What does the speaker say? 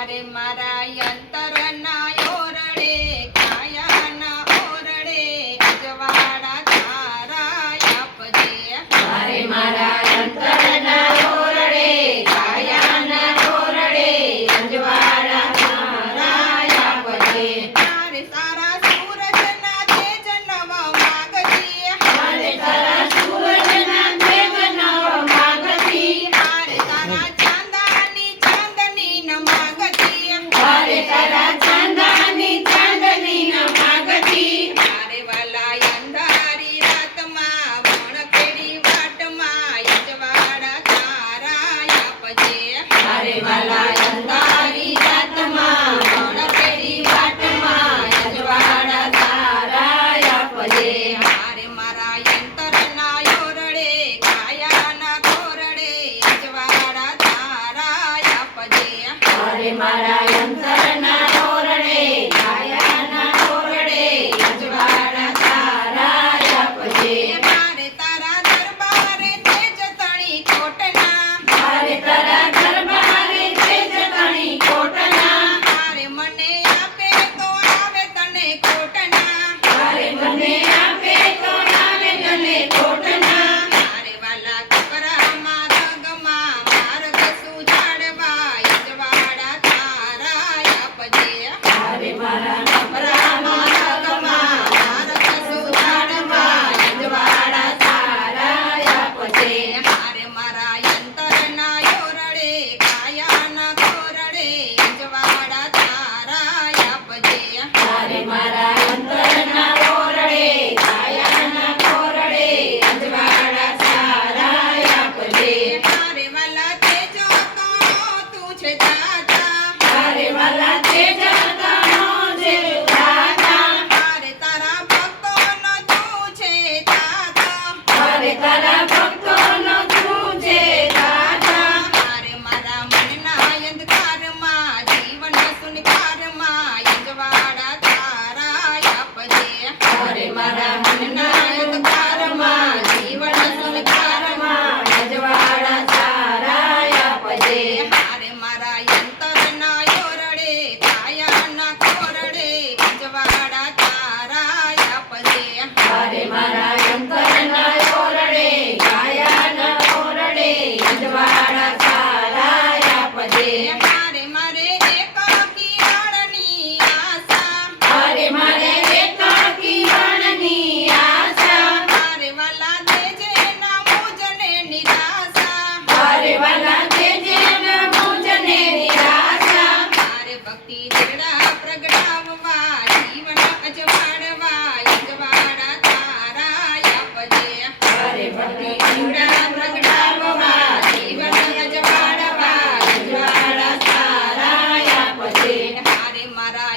મારે મારા વજે હરે વાલા અંધારી રાતમાં ગણપેરી વાટમાં યજવાડા તારા આપજે. હરે મારા યંત્રના યોરડે, કાયાના કોરડે યજવાડા તારા આપજે. હરે મારા છે દાતા મારે વાલા તે ભક્તિ જગડા પ્રગટાવવા જીવન અજવાડવા યજવાડા તારા આપજે. હરે ભક્તિ જગડા પ્રગટાવવા જીવન અજવાડવા યજવાડા તારા આપજે. હરે મારા